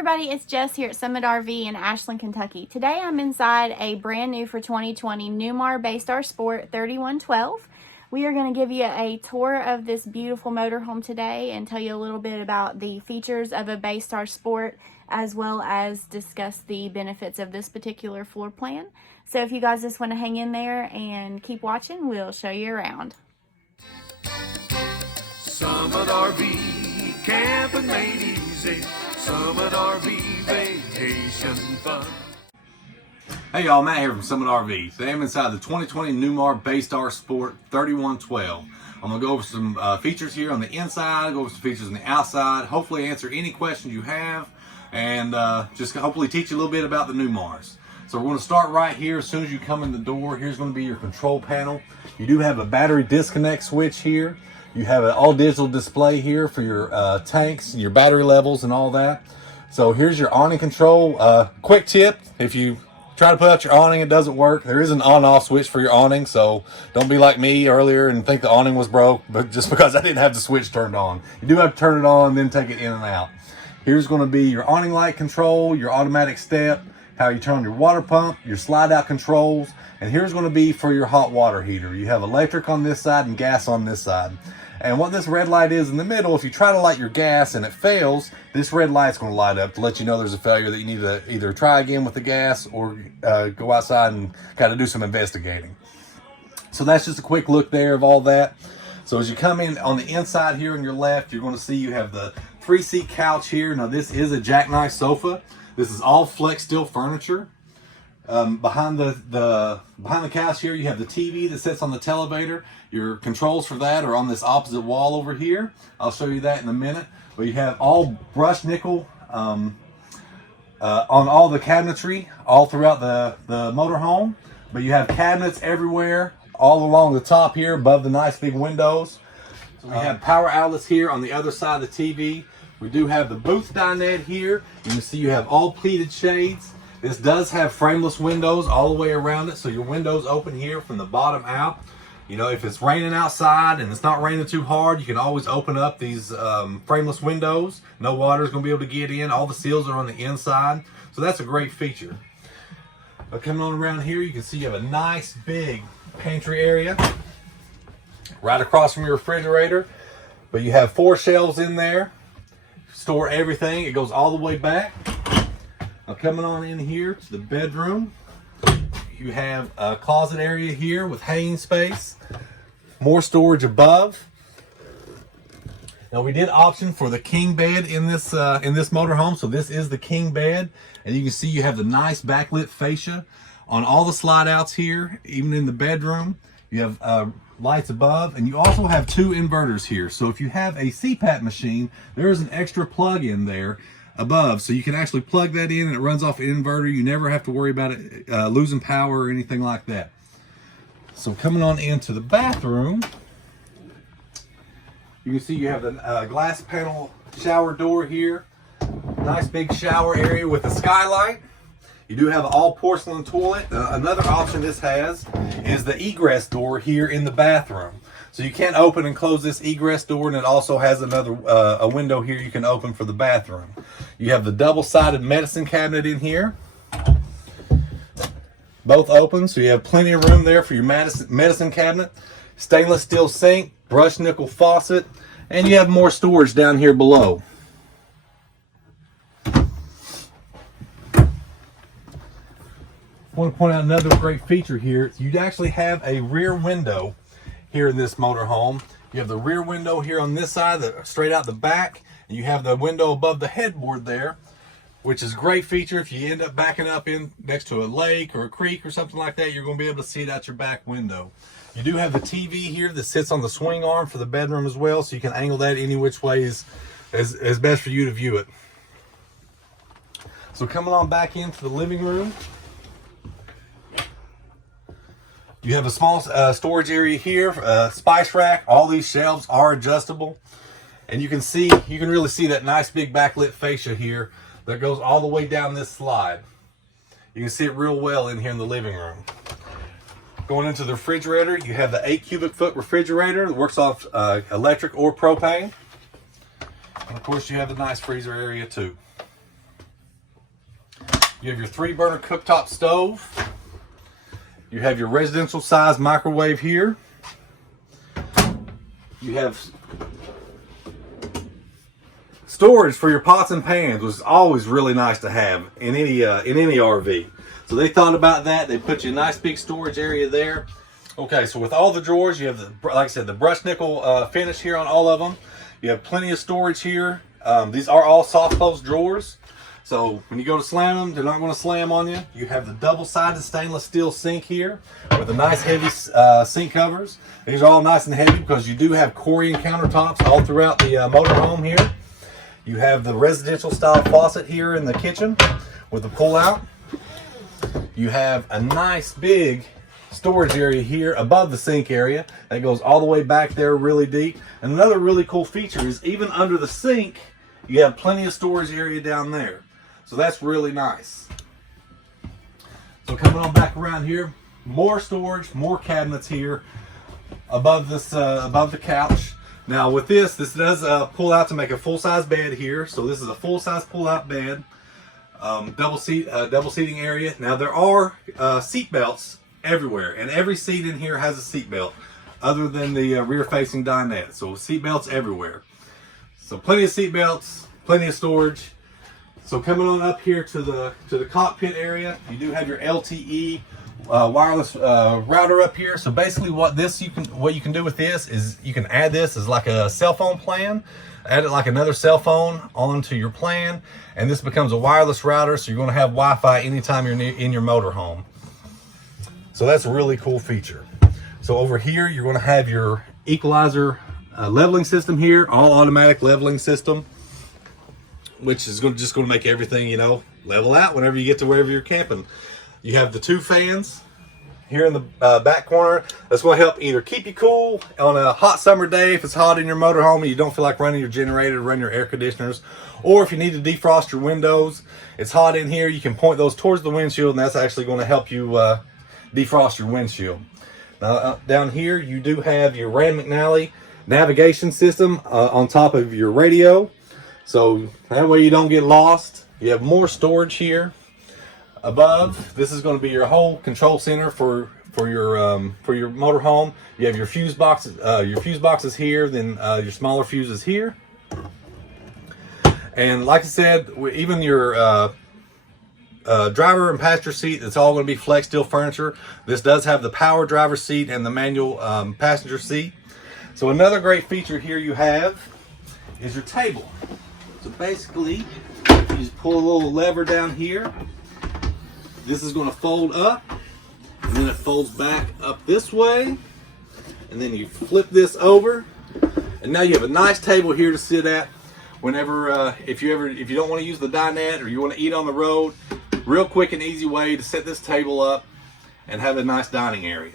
everybody, it's Jess here at Summit RV in Ashland, Kentucky. Today I'm inside a brand new for 2020 Newmar Baystar Sport 3112. We are going to give you a tour of this beautiful motorhome today and tell you a little bit about the features of a Baystar Sport, as well as discuss the benefits of this particular floor plan. So if you guys just want to hang in there and keep watching, we'll show you around. Summit RV, camping made easy. Summit RV, vacation fun. Hey y'all, Matt here from Summit RV. Today I'm inside the 2020 Newmar Baystar Sport 3112. I'm going to go over some features here on the inside, go over some features on the outside, hopefully answer any questions you have, and just hopefully teach you a little bit about the Newmars. So we're going to start right here. As soon as you come in the door, here's going to be your control panel. You do have a battery disconnect switch here. You have an all digital display here for your tanks and your battery levels and all that. So here's your awning control. Quick tip, if you try to put out your awning, it doesn't work. There is an on-off switch for your awning, so don't be like me earlier and think the awning was broke, but just because I didn't have the switch turned on. You do have to turn it on and then take it in and out. Here's going to be your awning light control, your automatic step, how you turn on your water pump, your slide out controls, and here's going to be for your hot water heater. You have electric on this side and gas on this side. And what this red light is in the middle, if you try to light your gas and it fails, this red light's going to light up to let you know there's a failure, that you need to either try again with the gas or go outside and kind of do some investigating. So that's just a quick look there of all that. So as you come in on the inside here on your left, you're going to see you have the 3-seat couch here. Now this is a jackknife sofa. This is all flex steel furniture. Behind the couch here, you have the TV that sits on the televator. Your controls for that are on this opposite wall over here. I'll show you that in a minute. But you have all brushed nickel on all the cabinetry all throughout the motorhome. But you have cabinets everywhere, all along the top here, above the nice big windows. So we have power outlets here on the other side of the TV. We do have the booth dinette here. You can see you have all pleated shades. This does have frameless windows all the way around it, so your windows open here from the bottom out. You know, if it's raining outside and it's not raining too hard, you can always open up these frameless windows. No water is going to be able to get in. All the seals are on the inside, so that's a great feature. But coming on around here, you can see you have a nice big pantry area right across from your refrigerator. But you have 4 shelves in there. Store everything. It goes all the way back. Now coming on in here to the bedroom, you have a closet area here with hanging space, more storage above. Now we did option for the king bed in this motorhome, so this is the king bed, and you can see you have the nice backlit fascia on all the slide outs here, even in the bedroom. You have lights above, and you also have 2 inverters here. So if you have a CPAP machine, there is an extra plug in there above, so you can actually plug that in and it runs off an inverter. You never have to worry about it losing power or anything like that. So coming on into the bathroom, you can see you have the glass panel shower door here. Nice big shower area with a skylight. You do have an all porcelain toilet. Another option this has is the egress door here in the bathroom. So you can open and close this egress door, and it also has another a window here you can open for the bathroom. You have the double-sided medicine cabinet in here. Both open, so you have plenty of room there for your medicine cabinet. Stainless steel sink, brushed nickel faucet, and you have more storage down here below. I want to point out another great feature here. You actually have a rear window here in this motorhome. You have the rear window here on this side, straight out the back, and you have the window above the headboard there, which is a great feature. If you end up backing up in next to a lake or a creek or something like that, you're going to be able to see it out your back window. You do have the TV here that sits on the swing arm for the bedroom as well, so you can angle that any which way is best for you to view it. So coming on back into the living room, you have a small storage area here, spice rack. All these shelves are adjustable, and you can really see that nice big backlit fascia here that goes all the way down this slide. You can see it real well in here in the living room. Going into the refrigerator, you have the 8 cubic foot refrigerator that works off electric or propane. And of course, you have the nice freezer area too. You have your 3-burner cooktop stove. You have your residential size microwave here. You have storage for your pots and pans, which is always really nice to have in any RV. So they thought about that. They put you a nice big storage area there. Okay, so with all the drawers, you have the, like I said, the brushed nickel finish here on all of them. You have plenty of storage here. These are all soft close drawers. So when you go to slam them, they're not going to slam on you. You have the double-sided stainless steel sink here with the nice heavy sink covers. These are all nice and heavy because you do have Corian countertops all throughout the motorhome here. You have the residential style faucet here in the kitchen with the pull-out. You have a nice big storage area here above the sink area that goes all the way back there really deep. And another really cool feature is even under the sink, you have plenty of storage area down there. So that's really nice. So coming on back around here, more storage, more cabinets here above this, above the couch. Now with this does pull out to make a full-size bed here. So this is a full-size pull-out bed, double seating area. Now there are seat belts everywhere, and every seat in here has a seat belt, other than the rear-facing dinette. So seat belts everywhere. So plenty of seat belts, plenty of storage. So coming on up here to the cockpit area, you do have your LTE wireless router up here. So basically what you can do with this is you can add this as like a cell phone plan, add it like another cell phone onto your plan, and this becomes a wireless router, so you're going to have Wi-Fi anytime you're in your motorhome. So that's a really cool feature. So over here you're going to have your equalizer leveling system here, all automatic leveling system, which is just going to make everything, you know, level out whenever you get to wherever you're camping. You have the 2 fans here in the back corner. That's going to help either keep you cool on a hot summer day if it's hot in your motorhome and you don't feel like running your generator to run your air conditioners, or if you need to defrost your windows, it's hot in here, you can point those towards the windshield, and that's actually going to help you defrost your windshield. Now down here you do have your McNally navigation system on top of your radio, so that way you don't get lost. You have more storage here above. This is going to be your whole control center for your motorhome. You have your fuse boxes here, then your smaller fuses here, and like I said, even your driver and passenger seat, it's all going to be flex steel furniture. This does have the power driver seat and the manual passenger seat. So another great feature here you have is your table. So basically, you just pull a little lever down here. This is going to fold up, and then it folds back up this way, and then you flip this over, and now you have a nice table here to sit at whenever if you don't want to use the dinette or you want to eat on the road. Real quick and easy way to set this table up and have a nice dining area.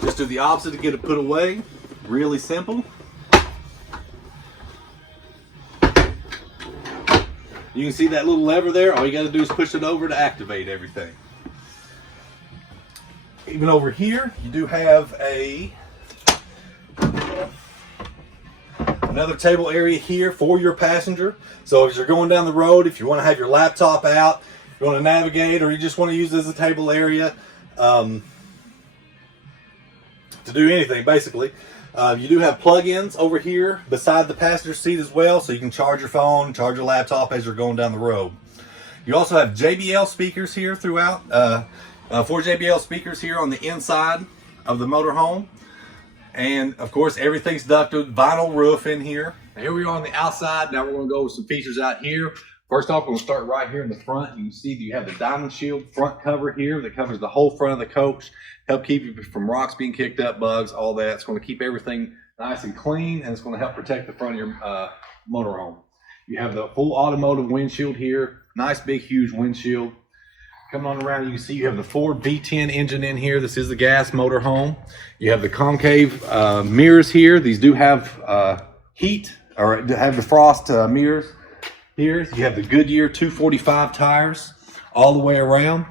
Just do the opposite to get it put away. Really simple. You can see that little lever there. All you got to do is push it over to activate everything. Even over here, you do have another table area here for your passenger. So as you're going down the road, if you want to have your laptop out, you want to navigate, or you just want to use it as a table area to do anything, basically. You do have plug-ins over here beside the passenger seat as well, so you can charge your phone, charge your laptop as you're going down the road. You also have JBL speakers here throughout, 4 JBL speakers here on the inside of the motorhome. And of course, everything's ducted, vinyl roof in here. Here we are on the outside. Now we're going to go over some features out here. First off, we're going to start right here in the front. You can see that you have the Diamond Shield front cover here that covers the whole front of the coach. Help keep you from rocks being kicked up, bugs, all that. It's going to keep everything nice and clean, and it's going to help protect the front of your motorhome. You have the full automotive windshield here. Nice, big, huge windshield. Coming on around, you can see you have the Ford V10 engine in here. This is the gas motorhome. You have the concave mirrors here. These do have heat, or have defrost mirrors here. You have the Goodyear 245 tires all the way around.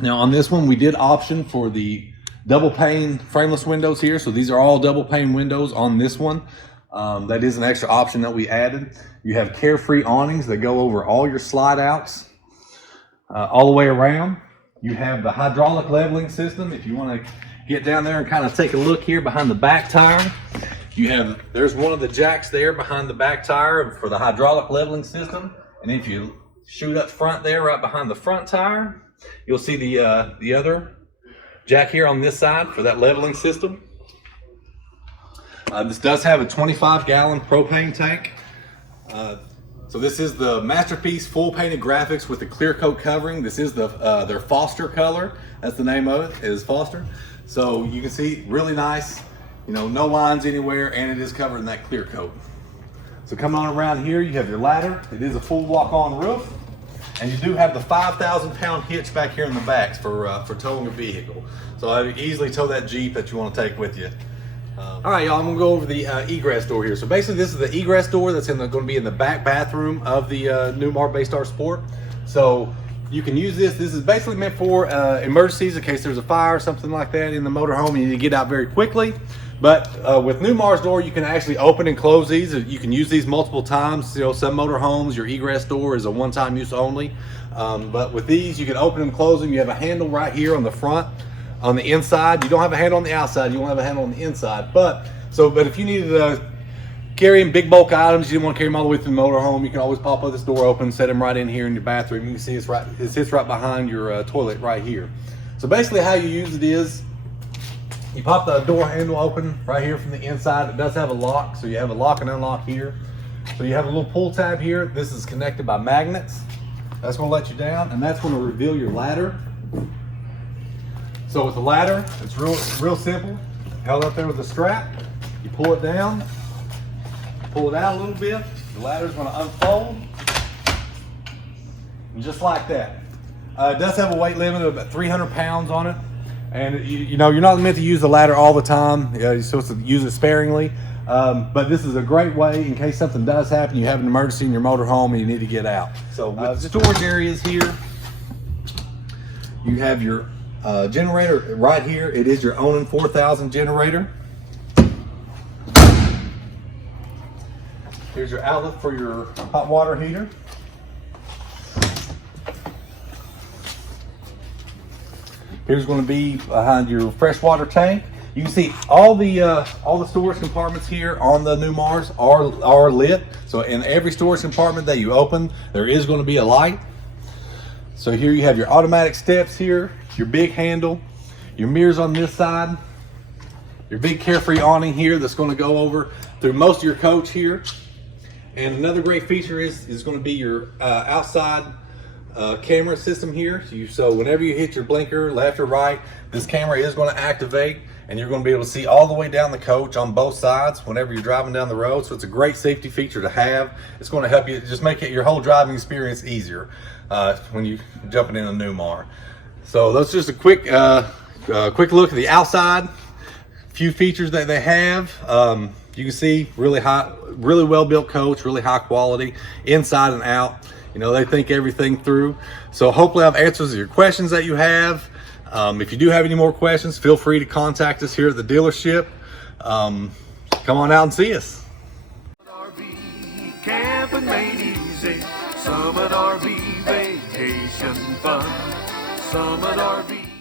Now on this one, we did option for the double pane frameless windows here. So these are all double pane windows on this one. That is an extra option that we added. You have carefree awnings that go over all your slide outs all the way around. You have the hydraulic leveling system. If you want to get down there and kind of take a look here behind the back tire, there's one of the jacks there behind the back tire for the hydraulic leveling system. And if you shoot up front there, right behind the front tire, you'll see the other jack here on this side for that leveling system. This does have a 25-gallon propane tank. So this is the Masterpiece full painted graphics with the clear coat covering. This is their Foster color. That's the name of it, is Foster. So you can see really nice, no lines anywhere, and it is covered in that clear coat. So coming on around here, you have your ladder. It is a full walk-on roof. And you do have the 5,000-pound hitch back here in the back for towing a vehicle. So I could easily tow that Jeep that you want to take with you. All right, y'all, I'm gonna go over the egress door here. So basically this is the egress door that's going to be in the back bathroom of the Newmar Baystar Sport. So you can use this. This is basically meant for emergencies in case there's a fire or something like that in the motorhome and you need to get out very quickly. But with Newmar's door, you can actually open and close these. You can use these multiple times. Some motorhomes, your egress door is a one-time use only. But with these, you can open and close them. You have a handle right here on the front. On the inside, you don't have a handle on the outside, you won't have a handle on the inside. But if you needed to carry in big bulk items, you didn't want to carry them all the way through the motorhome, you can always pop this door open, set them right in here in your bathroom. You can see it sits right behind your toilet right here. So basically how you use it is, you pop the door handle open right here from the inside. It does have a lock, so you have a lock and unlock here. So you have a little pull tab here. This is connected by magnets. That's going to let you down, and that's going to reveal your ladder. So with the ladder, it's real simple. Held up there with a strap. You pull it down, pull it out a little bit. The ladder's going to unfold, and just like that. It does have a weight limit of about 300 pounds on it. And you're not meant to use the ladder all the time. You're supposed to use it sparingly. But this is a great way in case something does happen, you have an emergency in your motorhome and you need to get out. So with the storage areas here, you have your generator right here. It is your Onan 4000 generator. Here's your outlet for your hot water heater. Here's going to be behind your freshwater tank. You can see all the storage compartments here on the Newmars are lit. So in every storage compartment that you open, there is going to be a light. So here you have your automatic steps here, your big handle, your mirrors on this side, your big carefree awning here that's going to go over through most of your coach here. And another great feature is going to be your outside camera system here. So whenever you hit your blinker left or right, this camera is going to activate and you're going to be able to see all the way down the coach on both sides whenever you're driving down the road. So it's a great safety feature to have. It's going to help you just make your whole driving experience easier when you're jumping in a Newmar. So that's just a quick look at the outside. Few features that they have. You can see really well built coach, really high quality inside and out. They think everything through. So hopefully I've answered your questions that you have. If you do have any more questions, feel free to contact us here at the dealership. Come on out and see us. RV camping made easy. Summit RV vacation fun. Summit RV.